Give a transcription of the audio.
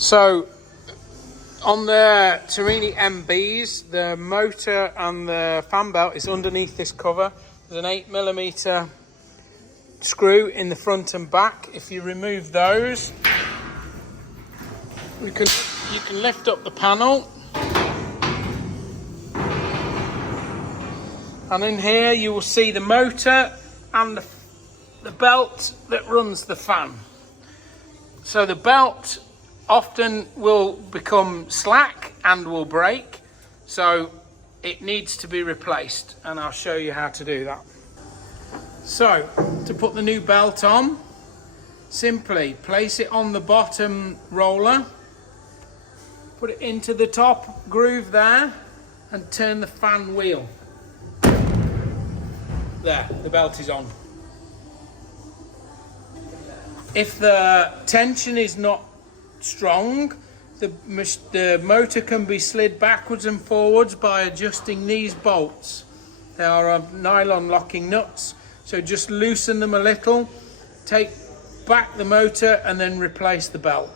So on the Turrini MBs, the motor and the fan belt is underneath this cover. There's an 8mm screw in the front and back. If you remove those, you can lift up the panel, and in here you will see the motor and the belt that runs the fan. So the belt often will become slack and will break, so it needs to be replaced, and I'll show you how to do that. So to put the new belt on, simply place it on the bottom roller, put it into the top groove there, and turn the fan wheel. There, the belt is on. If the tension is not strong, the motor can be slid backwards and forwards by adjusting these bolts. They are nylon locking nuts, so just loosen them a little, take back the motor and then replace the belt.